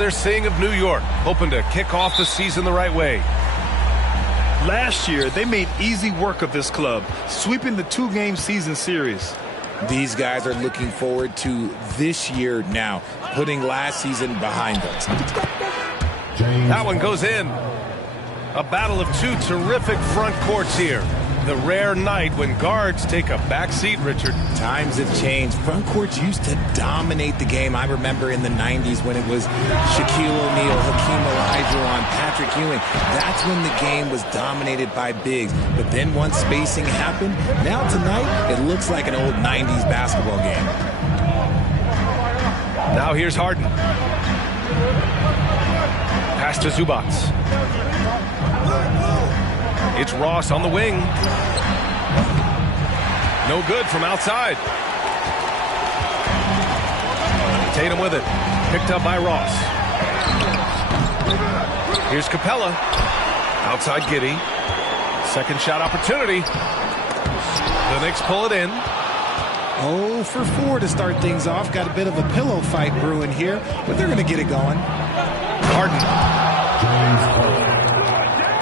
They're seeing of New York, hoping to kick off the season the right way. Last year, they made easy work of this club, sweeping the 2-game season series. These guys are looking forward to this year now, putting last season behind us. That one goes in. A battle of two terrific front courts here. The rare night when guards take a back seat, Richard. Times have changed. Front courts used to dominate the game. I remember in the 90s when it was Shaquille O'Neal, Hakeem Olajuwon, Patrick Ewing. That's when the game was dominated by bigs. But then once spacing happened, now tonight it looks like an old 90s basketball game. Now here's Harden. Pass to Zubac. It's Ross on the wing. No good from outside. Tatum with it. Picked up by Ross. Here's Capella. Outside Giddey. Second shot opportunity. The Knicks pull it in. 0 for 4 to start things off. Got a bit of a pillow fight brewing here, but they're going to get it going. Harden.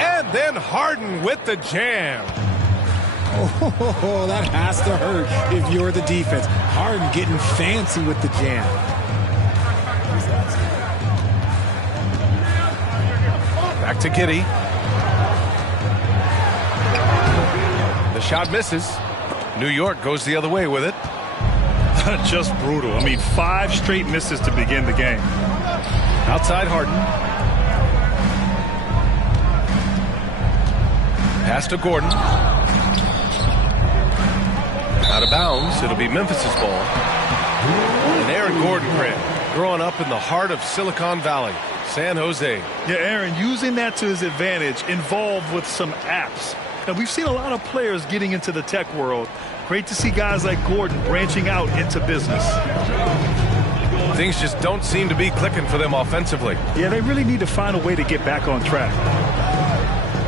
And then Harden with the jam. Oh, that has to hurt if you're the defense. Harden getting fancy with the jam. Back to Giddey. The shot misses. New York goes the other way with it. Just brutal. I mean, 5 straight misses to begin the game. Outside Harden. Pass to Gordon. Out of bounds. It'll be Memphis's ball. And Aaron Gordon, growing up in the heart of Silicon Valley, San Jose. Yeah, Aaron, using that to his advantage, involved with some apps. And we've seen a lot of players getting into the tech world. Great to see guys like Gordon branching out into business. Things just don't seem to be clicking for them offensively. Yeah, they really need to find a way to get back on track.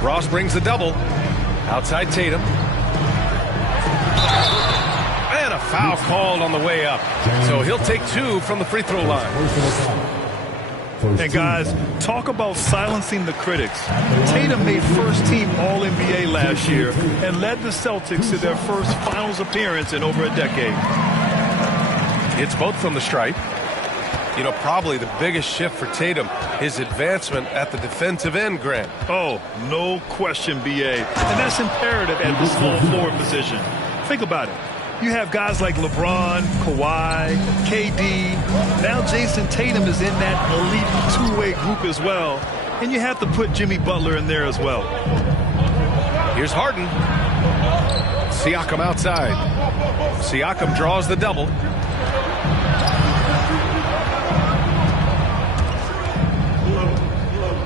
Ross brings the double. Outside Tatum. And a foul called on the way up. So he'll take 2 from the free throw line. And guys, talk about silencing the critics. Tatum made first-team All-NBA last year and led the Celtics to their first finals appearance in over a decade. It's both from the stripe. You know, probably the biggest shift for Tatum, his advancement at the defensive end, Grant. Oh, no question, B.A. And that's imperative at the small forward position. Think about it. You have guys like LeBron, Kawhi, KD. Now Jason Tatum is in that elite two-way group as well. And you have to put Jimmy Butler in there as well. Here's Harden. Siakam outside. Siakam draws the double.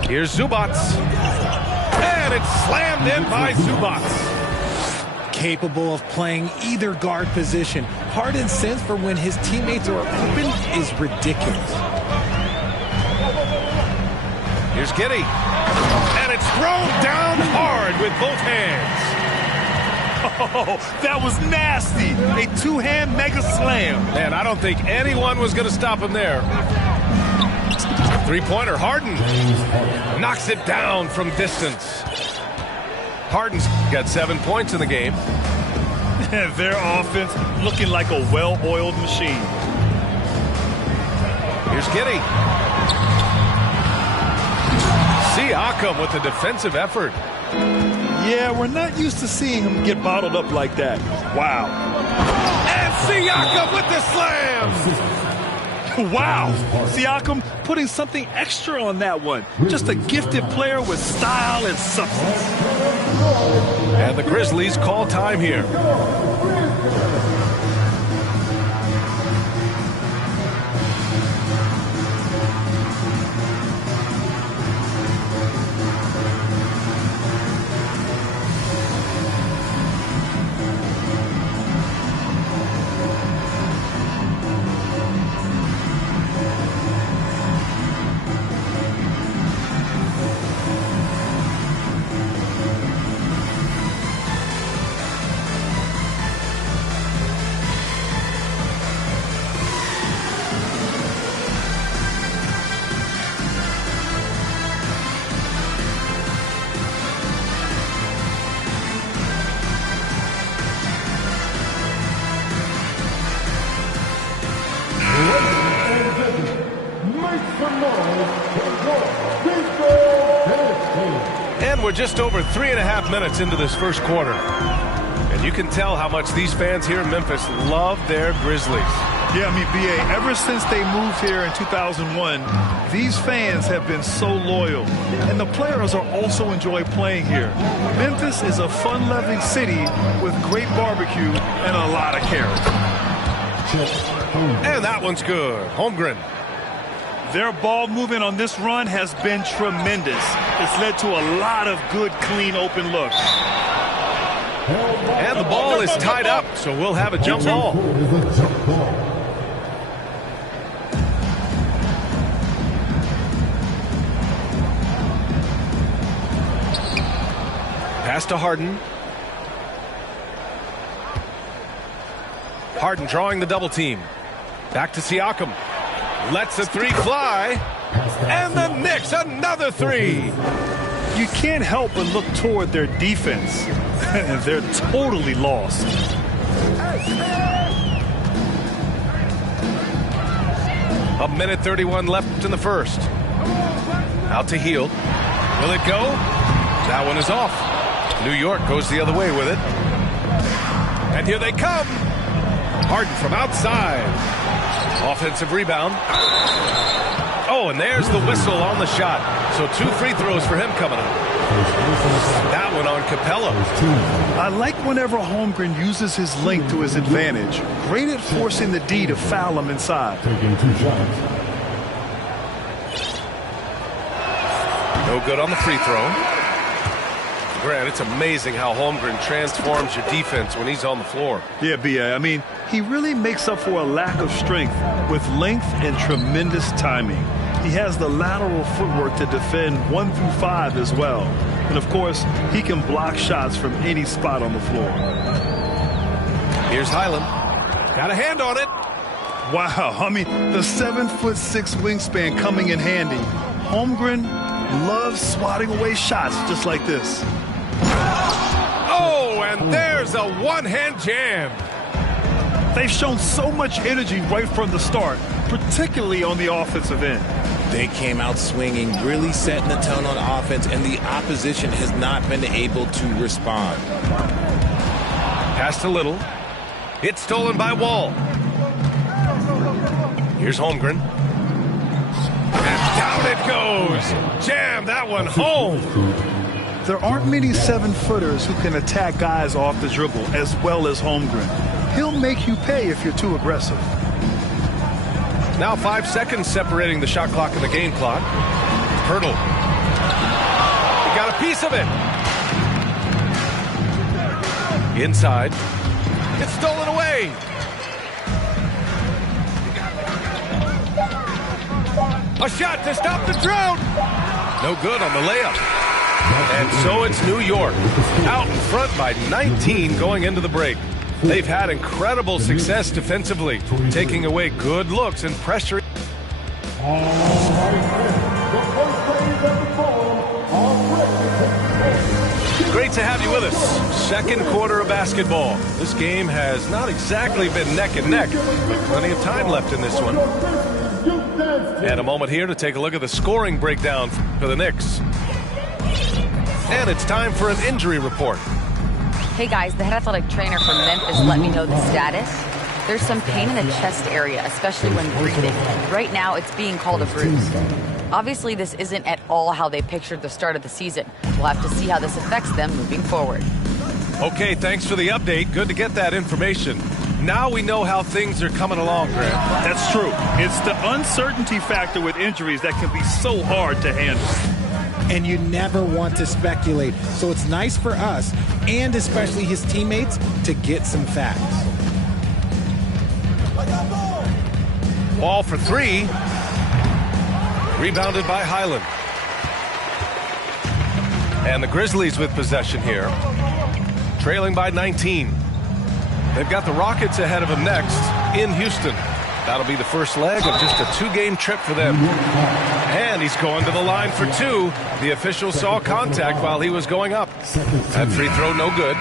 Here's Zubac. And it's slammed in by Zubac. Capable of playing either guard position. Harden's sense for when his teammates are open is ridiculous. Here's Giddey. And it's thrown down hard with both hands. Oh, that was nasty. A two-hand mega slam. Man, I don't think anyone was going to stop him there. Three-pointer, Harden. Knocks it down from distance. Harden's got 7 points in the game. Their offense looking like a well-oiled machine. Here's Giddey. Siakam with the defensive effort. Yeah, we're not used to seeing him get bottled up like that. Wow. And Siakam with the slam. Wow. Siakam putting something extra on that one. Just a gifted player with style and substance. And the Grizzlies call time here. And we're just over 3.5 minutes into this first quarter. And you can tell how much these fans here in Memphis love their Grizzlies. Yeah, I mean, B.A., ever since they moved here in 2001, these fans have been so loyal. And the players are also enjoy playing here. Memphis is a fun-loving city with great barbecue and a lot of carrots. And that one's good. Holmgren. Their ball movement on this run has been tremendous. It's led to a lot of good, clean, open looks. And the ball is tied up, so we'll have a jump ball. Pass to Harden. Harden drawing the double team. Back to Siakam. Lets the three fly. And the Knicks, another three. You can't help but look toward their defense. They're totally lost. A minute 31 left in the first. Out to Hield. Will it go? That one is off. New York goes the other way with it. And here they come. Harden from outside. Offensive rebound. Oh, and there's the whistle on the shot. So 2 free throws for him coming up. That one on Capella. I like whenever Holmgren uses his length to his advantage. Great at forcing the D to foul him inside. Taking 2 shots. No good on the free throw. Grant, it's amazing how Holmgren transforms your defense when he's on the floor. Yeah, B.A., I mean, he really makes up for a lack of strength with length and tremendous timing. He has the lateral footwork to defend 1 through 5 as well. And, of course, he can block shots from any spot on the floor. Here's Highland. Got a hand on it. Wow, I mean, the 7'6" wingspan coming in handy. Holmgren loves swatting away shots just like this. Oh, and there's a one-hand jam. They've shown so much energy right from the start, particularly on the offensive end. They came out swinging, really setting the tone on offense, and the opposition has not been able to respond. Pass to Little. It's stolen by Wall. Here's Holmgren. And down it goes. Jam that one home. There aren't many 7-footers who can attack guys off the dribble as well as Holmgren. He'll make you pay if you're too aggressive. Now 5 seconds separating the shot clock and the game clock. Hurdle. He got a piece of it. Inside. It's stolen away. A shot to stop the drought. No good on the layup. And so it's New York out in front by 19 going into the break. They've had incredible success defensively, taking away good looks and pressure. Great to have you with us. Second quarter of basketball. This game has not exactly been neck and neck, but plenty of time left in this one. And a moment here to take a look at the scoring breakdown for the Knicks. And it's time for an injury report. Hey guys, the head athletic trainer from Memphis let me know the status. There's some pain in the chest area, especially when breathing. Right now, it's being called a bruise. Obviously, this isn't at all how they pictured the start of the season. We'll have to see how this affects them moving forward. Okay, thanks for the update. Good to get that information. Now we know how things are coming along, Grant. That's true. It's the uncertainty factor with injuries that can be so hard to handle. And you never want to speculate. So it's nice for us, and especially his teammates, to get some facts. Ball for 3. Rebounded by Highland. And the Grizzlies with possession here. Trailing by 19. They've got the Rockets ahead of them next in Houston. That'll be the first leg of just a 2-game trip for them. And he's going to the line for 2. The official saw contact while he was going up. That free throw no good.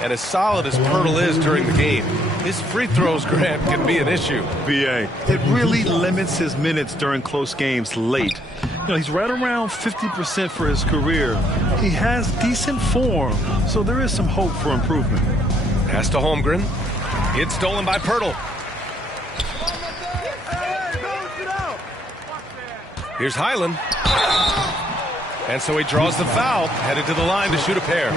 And as solid as Pirtle is during the game, his free throws, Grant, can be an issue. B.A., it really limits his minutes during close games late. You know, he's right around 50% for his career. He has decent form, so there is some hope for improvement. Pass to Holmgren. It's stolen by Pirtle. Here's Highland. And so he draws the foul, headed to the line to shoot a pair.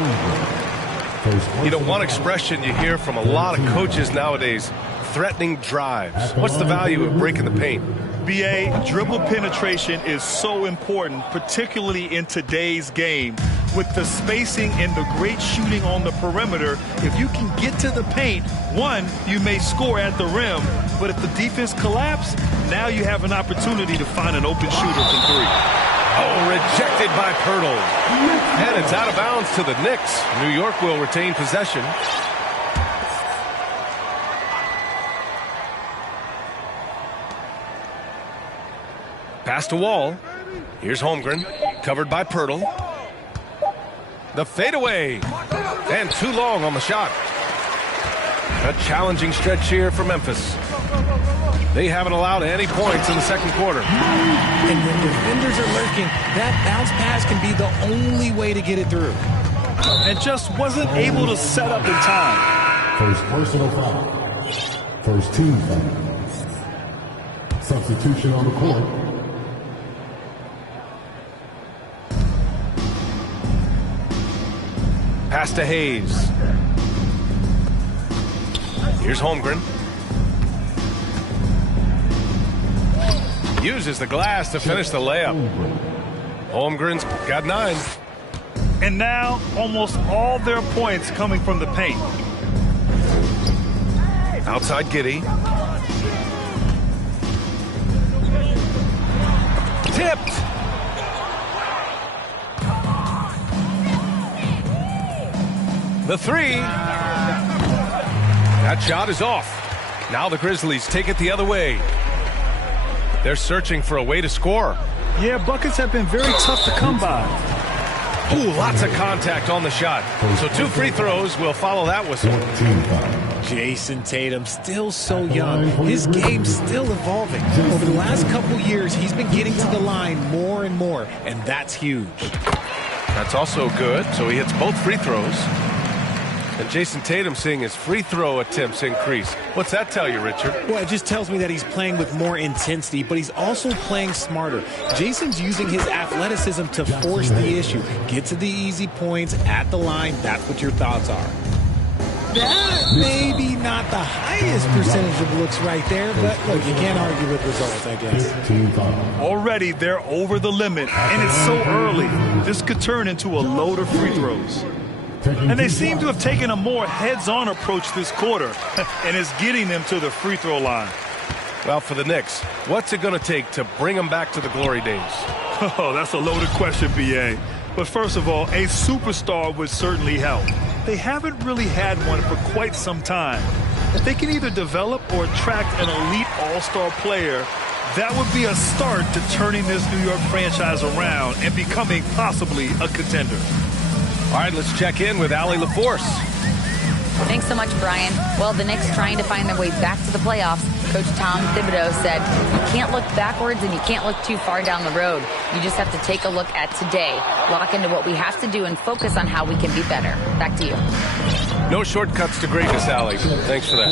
You know, one expression you hear from a lot of coaches nowadays, threatening drives. What's the value of breaking the paint? BA, dribble penetration is so important, particularly in today's game. With the spacing and the great shooting on the perimeter, if you can get to the paint, one, you may score at the rim, but if the defense collapses, now you have an opportunity to find an open shooter from three. Oh, rejected by Pirtle. And it's out of bounds to the Knicks. New York will retain possession. Pass to Wall. Here's Holmgren. Covered by Pirtle. The fadeaway. And too long on the shot. A challenging stretch here for Memphis. They haven't allowed any points in the second quarter. And when defenders are lurking, that bounce pass can be the only way to get it through. And just wasn't able to set up in time. First personal foul. First team foul. Substitution on the court. Pass to Hayes. Here's Holmgren. Uses the glass to finish the layup. Holmgren's got 9. And now almost all their points coming from the paint. Outside Giddey. Tipped. The three. That shot is off. Now the Grizzlies take it the other way. They're searching for a way to score. Yeah, buckets have been very tough to come by. Ooh, lots of contact on the shot. So 2 free throws will follow that whistle. Jason Tatum, still so young. His game's still evolving. Over the last couple years, he's been getting to the line more and more, and that's huge. That's also good. So he hits both free throws. And Jason Tatum seeing his free throw attempts increase. What's that tell you, Richard? Well, it just tells me that he's playing with more intensity, but he's also playing smarter. Jason's using his athleticism to force the issue. Get to the easy points at the line. That's what your thoughts are. That maybe not the highest percentage of looks right there, but look, you can't argue with results, I guess. Already they're over the limit, and it's so early. This could turn into a load of free throws. And they seem to have taken a more heads-on approach this quarter, and it's getting them to the free throw line. Well, for the Knicks, what's it going to take to bring them back to the glory days? Oh, that's a loaded question, B.A. But first of all, a superstar would certainly help. They haven't really had one for quite some time. If they can either develop or attract an elite all-star player, that would be a start to turning this New York franchise around and becoming possibly a contender. All right, let's check in with Allie LaForce. Thanks so much, Brian. Well, the Knicks trying to find their way back to the playoffs. Coach Tom Thibodeau said, you can't look backwards and you can't look too far down the road. You just have to take a look at today, lock into what we have to do, and focus on how we can be better. Back to you. No shortcuts to greatness, Allie. Thanks for that.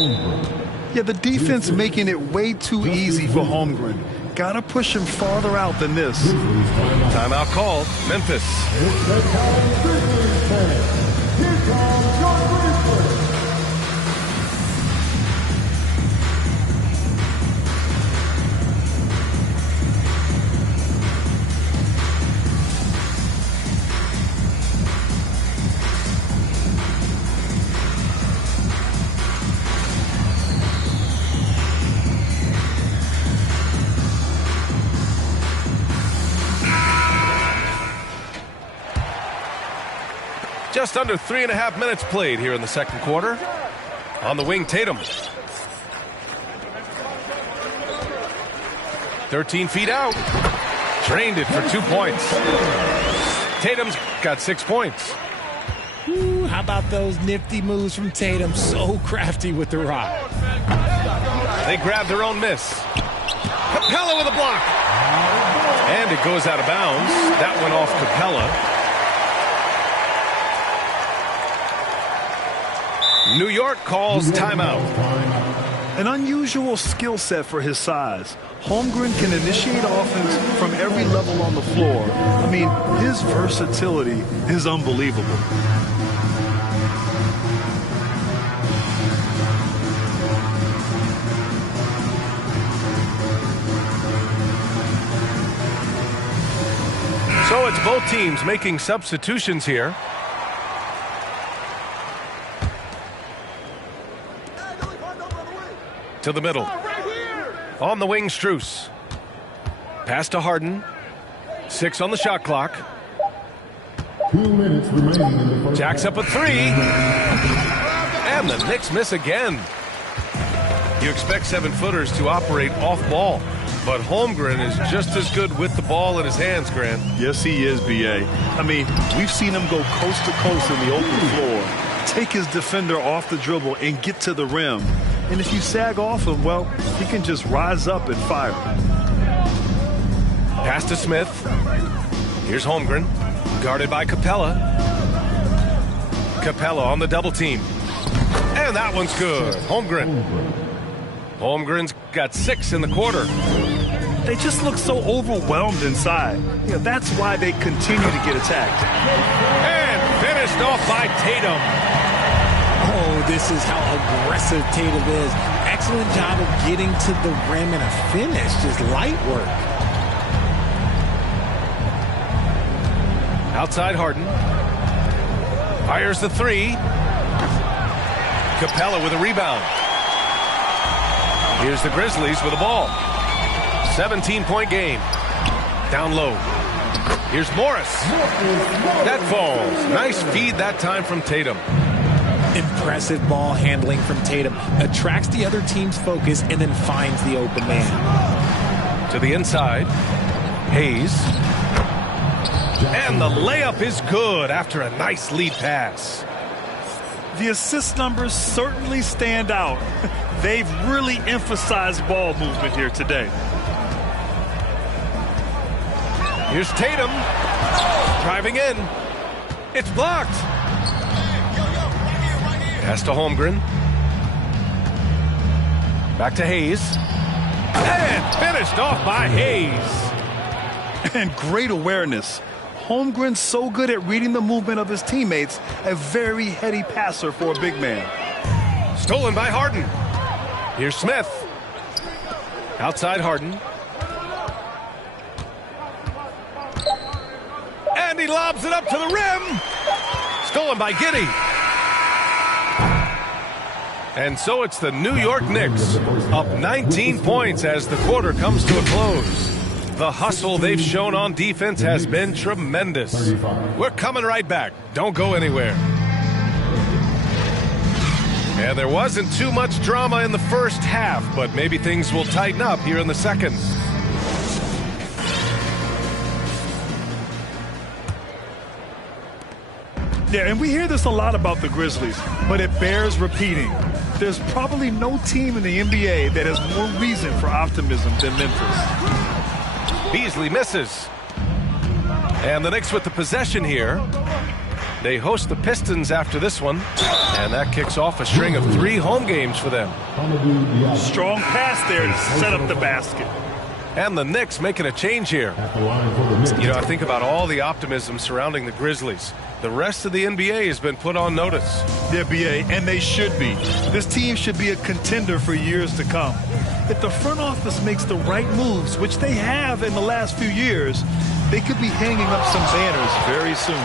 Yeah, the defense making it way too easy for Holmgren. Got to push him farther out than this. Timeout called. Memphis. Just under 3.5 minutes played here in the second quarter. On the wing, Tatum. 13 feet out. Drained it for 2 points. Tatum's got 6 points. Ooh, how about those nifty moves from Tatum? So crafty with the rock. They grabbed their own miss. Capella with a block. And it goes out of bounds. That went off Capella. New York calls timeout. An unusual skill set for his size. Holmgren can initiate offense from every level on the floor. I mean, his versatility is unbelievable. So it's both teams making substitutions here. To the middle. On the wing, Strus. Pass to Harden. 6 on the shot clock. 2 minutes remaining in the first. Jacks up a 3. And the Knicks miss again. You expect 7-footers to operate off ball, but Holmgren is just as good with the ball in his hands, Grant. Yes, he is, B.A. I mean, we've seen him go coast to coast in the open floor, take his defender off the dribble and get to the rim. And if you sag off him, well, he can just rise up and fire. Pass to Smith. Here's Holmgren, guarded by Capella. Capella on the double team. And that one's good. Holmgren's got 6 in the quarter. They just look so overwhelmed inside. Yeah, that's why they continue to get attacked. And finished off by Tatum. Oh, this is how aggressive Tatum is. Excellent job of getting to the rim and a finish. Just light work. Outside Harden. Fires the 3. Capella with a rebound. Here's the Grizzlies with the ball. 17-point game. Down low. Here's Morris. That falls. Nice feed that time from Tatum. Impressive ball handling from Tatum. Attracts the other team's focus and then finds the open man. To the inside. Hayes. And the layup is good after a nice lead pass. The assist numbers certainly stand out. They've really emphasized ball movement here today. Here's Tatum. Driving in. It's blocked. Pass to Holmgren. Back to Hayes. And finished off by Hayes. And great awareness. Holmgren's so good at reading the movement of his teammates. A very heady passer for a big man. Stolen by Harden. Here's Smith. Outside Harden. And he lobs it up to the rim. Stolen by Giddey. And so it's the New York Knicks up 19 points as the quarter comes to a close. The hustle they've shown on defense has been tremendous. We're coming right back. Don't go anywhere. And there wasn't too much drama in the first half, but maybe things will tighten up here in the second. Yeah, and we hear this a lot about the Grizzlies, but it bears repeating. There's probably no team in the NBA that has more reason for optimism than Memphis. Beasley misses. And the Knicks with the possession here. They host the Pistons after this one. And that kicks off a string of 3 home games for them. Strong pass there to set up the basket. And the Knicks making a change here. You know, I think about all the optimism surrounding the Grizzlies. The rest of the NBA has been put on notice. Yeah, B.A., and they should be. This team should be a contender for years to come. If the front office makes the right moves, which they have in the last few years, they could be hanging up some banners very soon.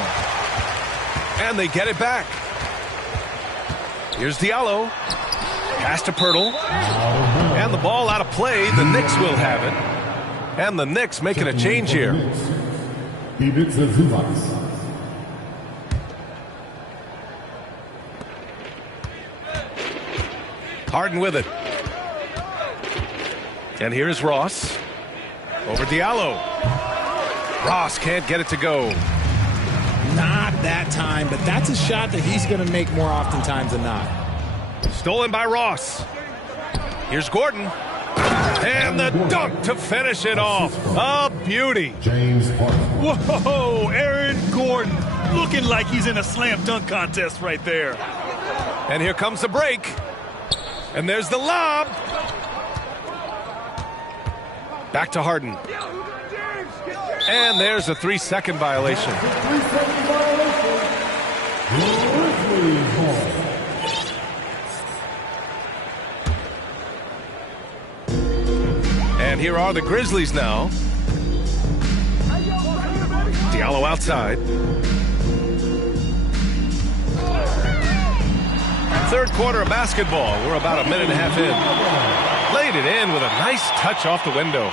And they get it back. Here's Diallo. Pass to Pirtle. And the ball out of play. The Knicks will have it. And the Knicks making a change here. Harden with it. And here's Ross. Over Diallo. Ross can't get it to go. Not that time, but that's a shot that he's going to make more oftentimes than not. Stolen by Ross. Here's Gordon. And the dunk to finish it off. A beauty. James Harden. Whoa, Aaron Gordon looking like he's in a slam dunk contest right there. And here comes the break. And there's the lob. Back to Harden. And there's a 3-second violation. And here are the Grizzlies now. Diallo outside. Third quarter of basketball. We're about a minute and a half in. Laid it in with a nice touch off the window.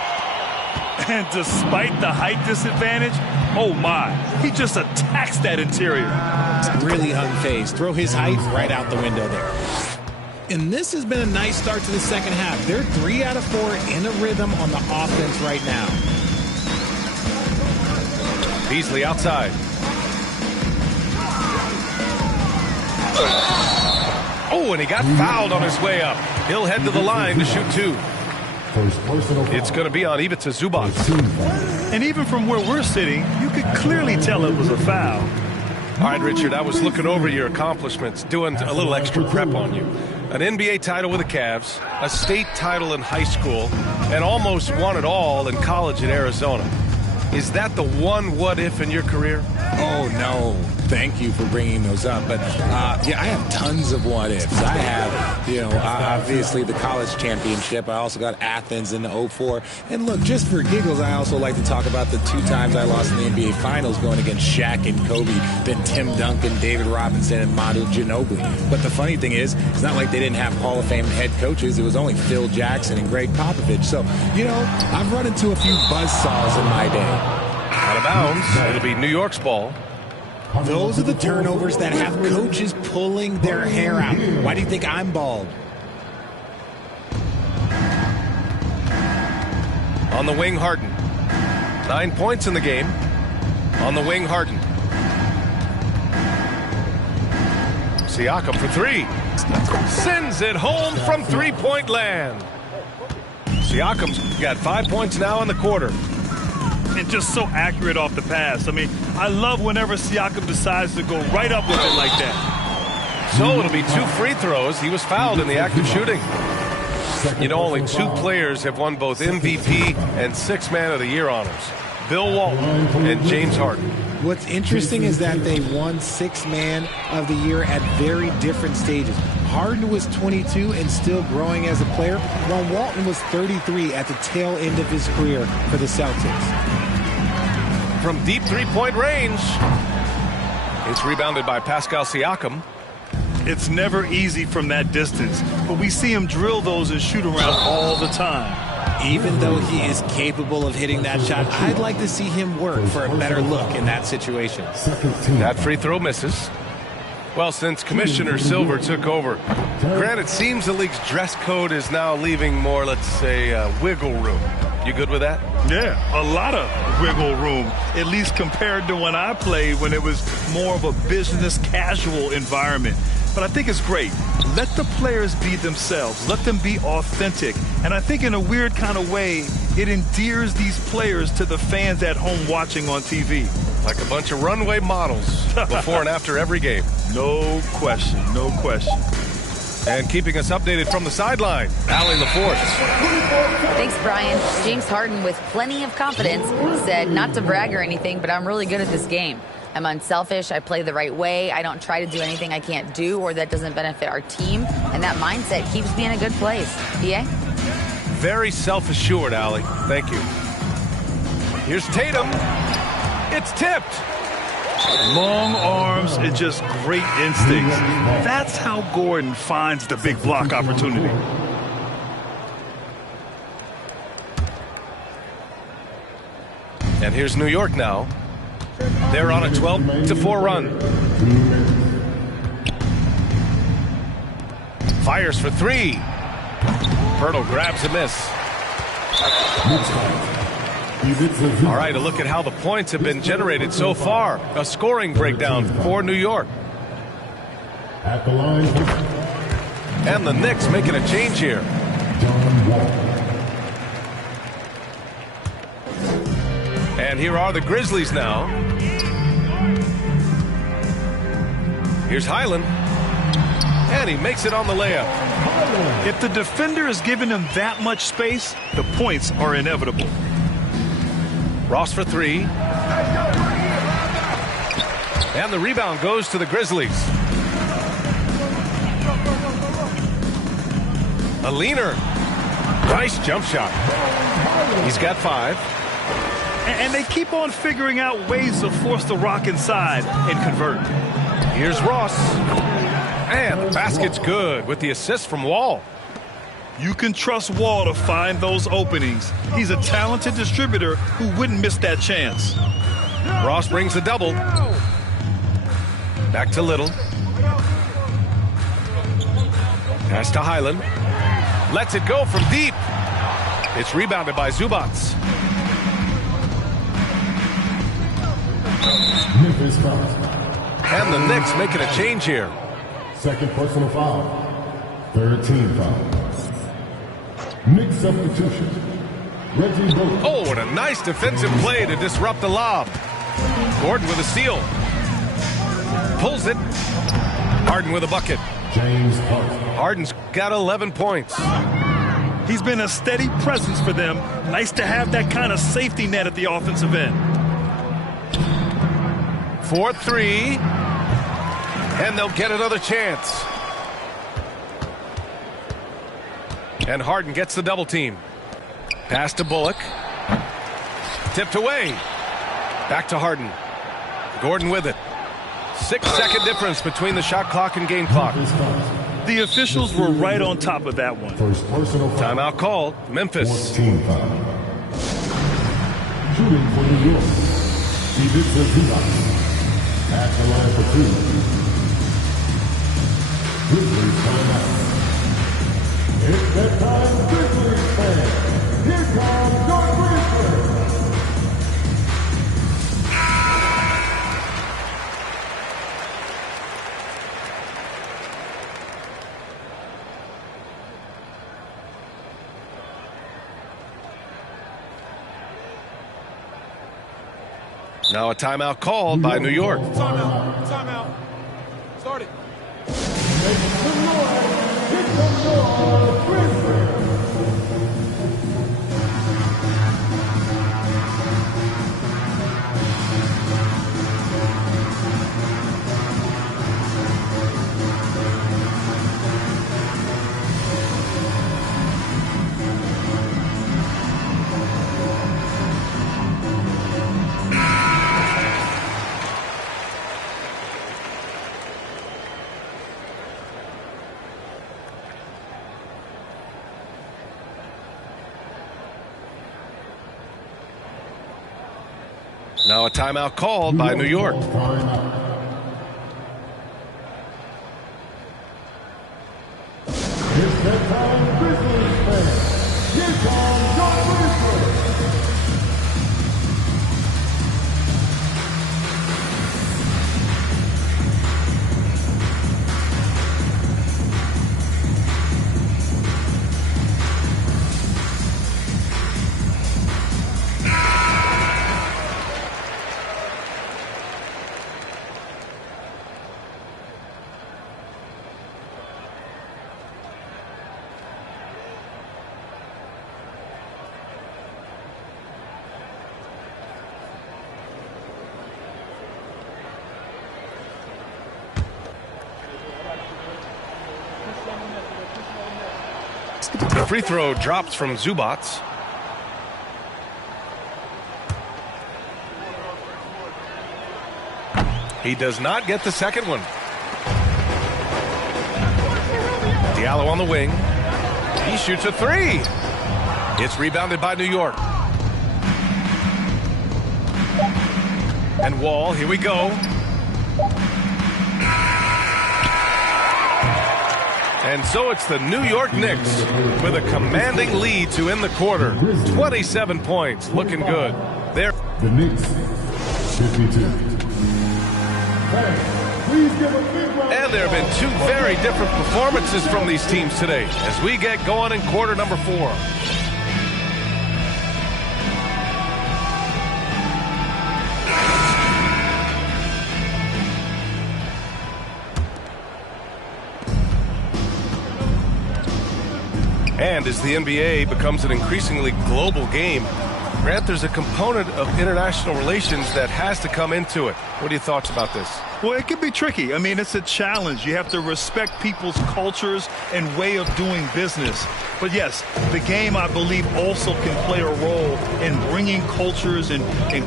And despite the height disadvantage, oh my, he just attacks that interior. Really unfazed. Throw his height right out the window there. And this has been a nice start to the second half. They're 3 out of 4 in a rhythm on the offense right now. Beasley outside. Oh, and he got fouled on his way up. He'll head to the line to shoot 2. It's going to be on Ivica Zubac. And even from where we're sitting, you could clearly tell it was a foul. All right, Richard, I was looking over your accomplishments, doing a little extra prep on you. An NBA title with the Cavs, a state title in high school, and almost won it all in college at Arizona. Is that the one what-if in your career? Oh, no. Thank you for bringing those up. But, yeah, I have tons of what-ifs. I have, obviously the college championship. I also got Athens in the 04. And, look, just for giggles, I also like to talk about the 2 times I lost in the NBA Finals going against Shaq and Kobe, then Tim Duncan, David Robinson, and Manu Ginobili. But the funny thing is, it's not like they didn't have Hall of Fame head coaches. It was only Phil Jackson and Greg Popovich. So, I've run into a few buzzsaws in my day. Out of bounds. It'll be New York's ball. Those are the turnovers that have coaches pulling their hair out. Why do you think I'm bald? On the wing, Harden. 9 points in the game. On the wing, Harden. Siakam for 3. Sends it home from three-point land. Siakam's got 5 points now in the quarter. And just so accurate off the pass. I mean, I love whenever Siakam decides to go right up with it like that. So it'll be 2 free throws. He was fouled in the act of shooting. Only 2 players have won both MVP and 6th Man of the Year honors. Bill Walton and James Harden. What's interesting is that they won 6th Man of the Year at very different stages. Harden was 22 and still growing as a player, while Walton was 33 at the tail end of his career for the Celtics. From deep three-point range, it's rebounded by Pascal Siakam. It's never easy from that distance, but we see him drill those and shoot around all the time. Even though he is capable of hitting that shot, I'd like to see him work for a better look in that situation. That free throw misses. Well, since Commissioner Silver took over, Grant, it seems the league's dress code is now leaving more, let's say, wiggle room. You good with that? Yeah, a lot of wiggle room, at least compared to when I played, when it was more of a business casual environment. But I think it's great. Let the players be themselves. Let them be authentic. And I think in a weird kind of way, it endears these players to the fans at home watching on TV. Like a bunch of runway models before and after every game. No question, no question. And keeping us updated from the sideline, Allie LaForce. Thanks, Brian. James Harden, with plenty of confidence, said not to brag or anything, but I'm really good at this game. I'm unselfish. I play the right way. I don't try to do anything I can't do or that doesn't benefit our team. And that mindset keeps me in a good place. PA? Very self-assured, Allie. Thank you. Here's Tatum. It's tipped. Long arms and just great instincts. That's how Gordon finds the big block opportunity. And here's New York now. They're on a 12-4 run. Fires for 3. Pirtle grabs a miss. All right, a look at how the points have been generated so far. A scoring breakdown for New York. At the line. And the Knicks making a change here. John Wall. And here are the Grizzlies now. Here's Highland. And he makes it on the layup. If the defender is giving him that much space, the points are inevitable. Ross for three. And the rebound goes to the Grizzlies. A leaner. Nice jump shot. He's got 5. And they keep on figuring out ways to force the Rock inside and convert. Here's Ross. And the basket's good with the assist from Wall. You can trust Wall to find those openings. He's a talented distributor who wouldn't miss that chance. Ross brings the double. Back to Little. Pass to Highland. Lets it go from deep. It's rebounded by Zubats. Memphis foul. And the Knicks making a change here. Second personal foul. Third team foul. Knicks substitution. Reggie Bullock. Oh, and a nice defensive play to disrupt the lob. Gordon with a steal. Pulls it. Harden with a bucket. James Harden. Harden's got 11 points. He's been a steady presence for them. Nice to have that kind of safety net at the offensive end. 4-3. And they'll get another chance. And Harden gets the double team. Pass to Bullock. Tipped away. Back to Harden. Gordon with it. 6-second difference between the shot clock and game clock. The officials were right on top of that one. First personal foul. Timeout called. Memphis. Fourth team foul. Shooting for New York. Ivica Zubac. At the line for 2. Grizzlies timeout. It's that time, Grizzlies fans. Here comes your Grizzlies. Now a timeout called by New York. Timeout. Timeout. Start it. Make some noise. Get some noise. Grizzlies. Now a timeout called by New York. Timeout. It's that time, Grizzlies fans. Here comes your Grizzlies. The free throw drops from Zubats. He does not get the second one. Diallo on the wing. He shoots a three. It's rebounded by New York. And Wall, here we go. And so it's the New York Knicks with a commanding lead to end the quarter. 27 points, looking good. There. The Knicks, 52. Please give a big round. And there have been two very different performances from these teams today as we get going in quarter number 4. And as the NBA becomes an increasingly global game, Grant, there's a component of international relations that has to come into it. What are your thoughts about this? Well, it can be tricky. I mean, it's a challenge. You have to respect people's cultures and way of doing business. But yes, the game, I believe, also can play a role in bringing cultures in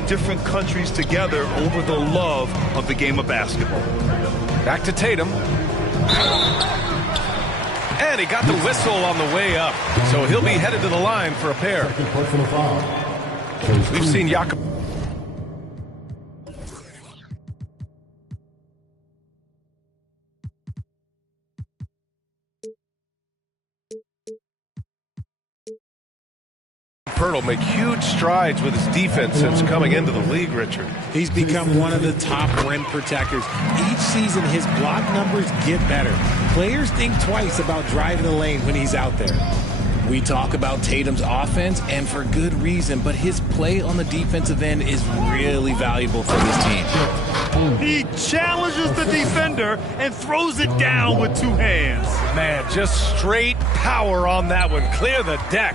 different countries together over the love of the game of basketball. Back to Tatum. And he got the whistle on the way up. So he'll be headed to the line for a pair. Personal foul. We've seen Jakob. Poeltl make huge strides with his defense since coming into the league, Richard. He's become one of the top rim protectors. Each season, his block numbers get better. Players think twice about driving the lane when he's out there. We talk about Tatum's offense, and for good reason, but his play on the defensive end is really valuable for this team. He challenges the defender and throws it down with two hands. Man, just straight power on that one. Clear the deck.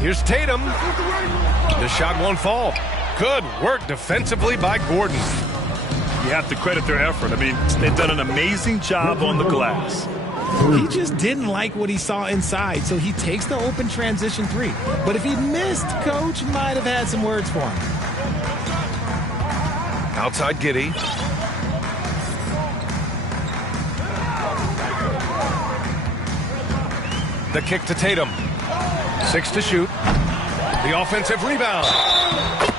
Here's Tatum. The shot won't fall. Good work defensively by Gordon. You have to credit their effort. I mean, they've done an amazing job on the glass. He just didn't like what he saw inside, so he takes the open transition three. But if he missed, Coach might have had some words for him. Outside Giddey. The kick to Tatum. 6 to shoot. The offensive rebound.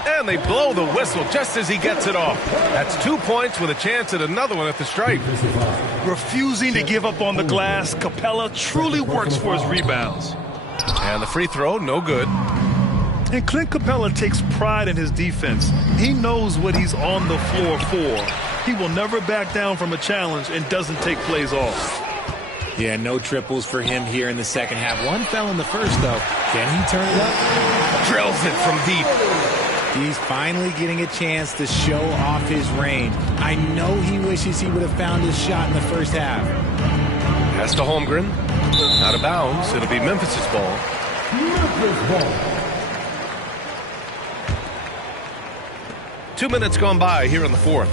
And they blow the whistle just as he gets it off. That's 2 points with a chance at another one at the stripe. Refusing to give up on the glass, Capella truly works for his rebounds. And the free throw, no good. And Clint Capella takes pride in his defense. He knows what he's on the floor for. He will never back down from a challenge and doesn't take plays off. Yeah, no triples for him here in the second half. One fell in the first, though. Can he turn it up? Drills it from deep. He's finally getting a chance to show off his range. I know he wishes he would have found his shot in the first half. Pass to Holmgren. Out of bounds. It'll be Memphis's ball. Memphis ball. 2 minutes gone by here in the fourth.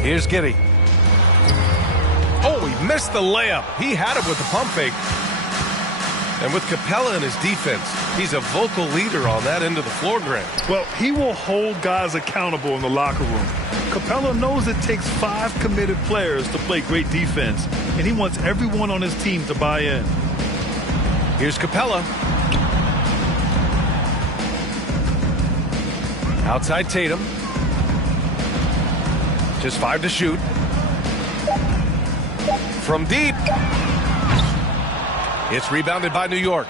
Here's Giddey. Oh, he missed the layup. He had it with the pump fake. And with Capella in his defense, he's a vocal leader on that end of the floor, Grant. Well, he will hold guys accountable in the locker room. Capella knows it takes 5 committed players to play great defense, and he wants everyone on his team to buy in. Here's Capella. Outside Tatum. Just 5 to shoot. From deep. It's rebounded by New York.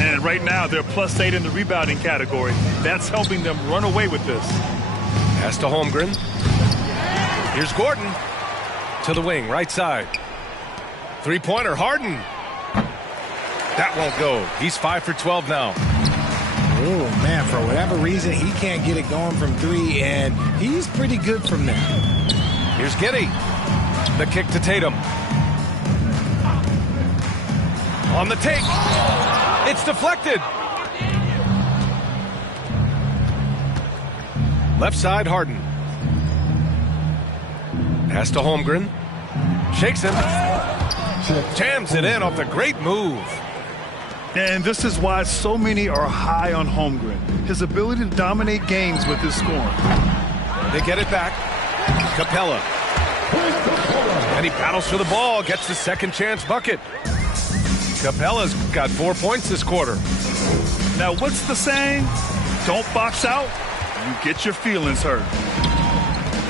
And right now, they're +8 in the rebounding category. That's helping them run away with this. Pass to Holmgren. Here's Gordon. To the wing, right side. Three-pointer, Harden. That won't go. He's 5 for 12 now. Oh, man, for whatever reason, he can't get it going from 3, and he's pretty good from there. Here's Giddey. The kick to Tatum. On the take. It's deflected. Left side, Harden. Pass to Holmgren. Shakes him. Jams it in off the great move. And this is why so many are high on Holmgren. His ability to dominate games with his scoring. They get it back. Capella. And he battles for the ball. Gets the second chance bucket. Capella's got 4 points this quarter. Now, what's the saying? Don't box out. You get your feelings hurt.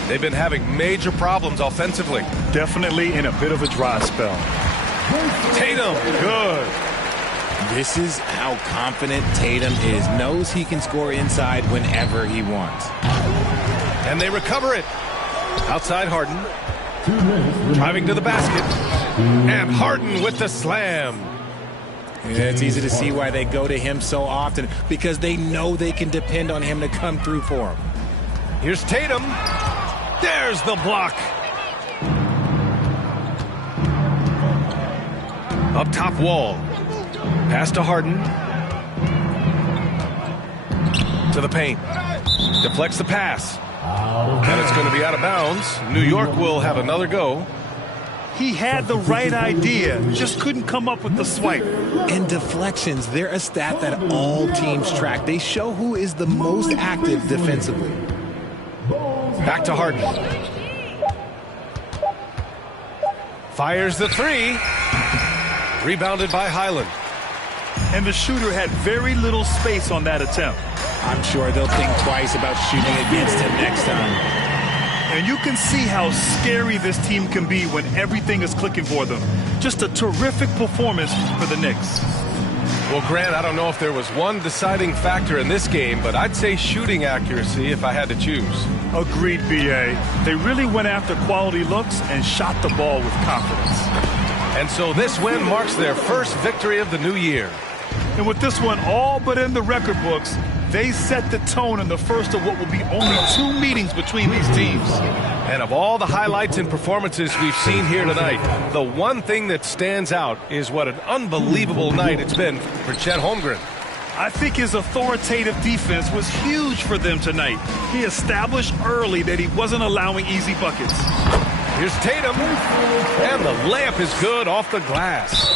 They've been having major problems offensively. Definitely in a bit of a dry spell. Tatum, good. This is how confident Tatum is. Knows he can score inside whenever he wants. And they recover it. Outside Harden. Driving to the basket. And Harden with the slam. Yeah, it's easy to see why they go to him so often, because they know they can depend on him to come through for them. Here's Tatum. There's the block. Up top wall. Pass to Harden. To the paint. Deflects the pass. And it's going to be out of bounds. New York will have another go. He had the right idea, just couldn't come up with the swipe. And deflections, they're a stat that all teams track. They show who is the most active defensively. Back to Harden. Fires the three. Rebounded by Highland. And the shooter had very little space on that attempt. I'm sure they'll think twice about shooting against him next time. And you can see how scary this team can be when everything is clicking for them. Just a terrific performance for the Knicks. Well, Grant, I don't know if there was one deciding factor in this game, but I'd say shooting accuracy if I had to choose. Agreed, B.A. They really went after quality looks and shot the ball with confidence. And so this win marks their first victory of the new year. And with this one all but in the record books, they set the tone in the first of what will be only 2 meetings between these teams. And of all the highlights and performances we've seen here tonight, the one thing that stands out is what an unbelievable night it's been for Chet Holmgren. I think his authoritative defense was huge for them tonight. He established early that he wasn't allowing easy buckets. Here's Tatum, and the layup is good off the glass.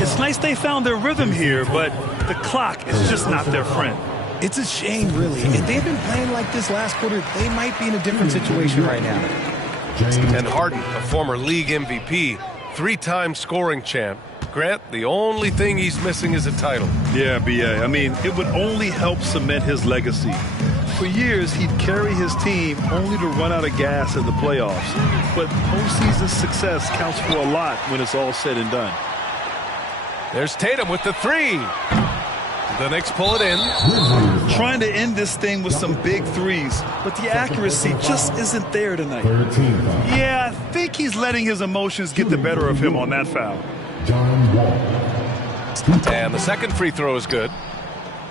It's nice they found their rhythm here, but the clock is just not their friend. It's a shame, really. If they'd been playing like this last quarter, they might be in a different situation right now. And Harden, a former league MVP, 3-time scoring champ. Grant, the only thing he's missing is a title. Yeah, B.A. I mean, it would only help cement his legacy. For years, he'd carry his team only to run out of gas in the playoffs. But postseason success counts for a lot when it's all said and done. There's Tatum with the three. The Knicks pull it in. Trying to end this thing with some big threes, but the accuracy just isn't there tonight. Yeah, I think he's letting his emotions get the better of him on that foul. And the second free throw is good.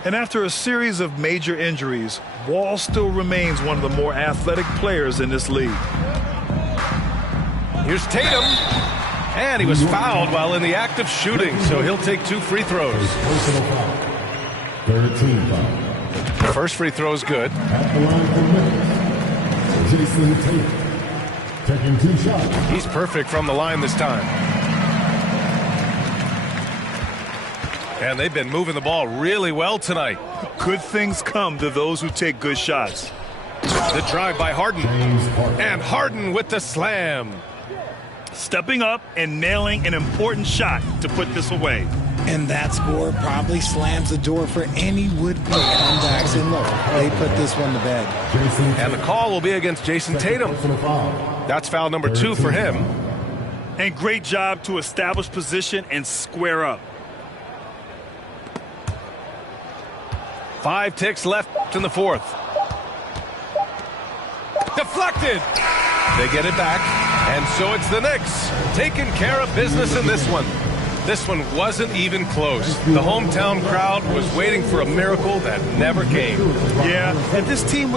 And after a series of major injuries, Wall still remains one of the more athletic players in this league. Here's Tatum. And he was fouled while in the act of shooting, so he'll take 2 free throws. The first free throw is good. At the line for Memphis, Jason Tatum, taking 2 shots. He's perfect from the line this time. And they've been moving the ball really well tonight. Good things come to those who take good shots. The drive by Harden. And Harden with the slam. Stepping up and nailing an important shot to put this away. And that score probably slams the door for any would-be comebacks. And look, they put this one to bed. And the call will be against Jason Tatum. That's foul number 2 for him. And great job to establish position and square up. 5 ticks left in the fourth. Deflected. They get it back. And so it's the Knicks taking care of business in this one. This one wasn't even close. The hometown crowd was waiting for a miracle that never came. Yeah, and this team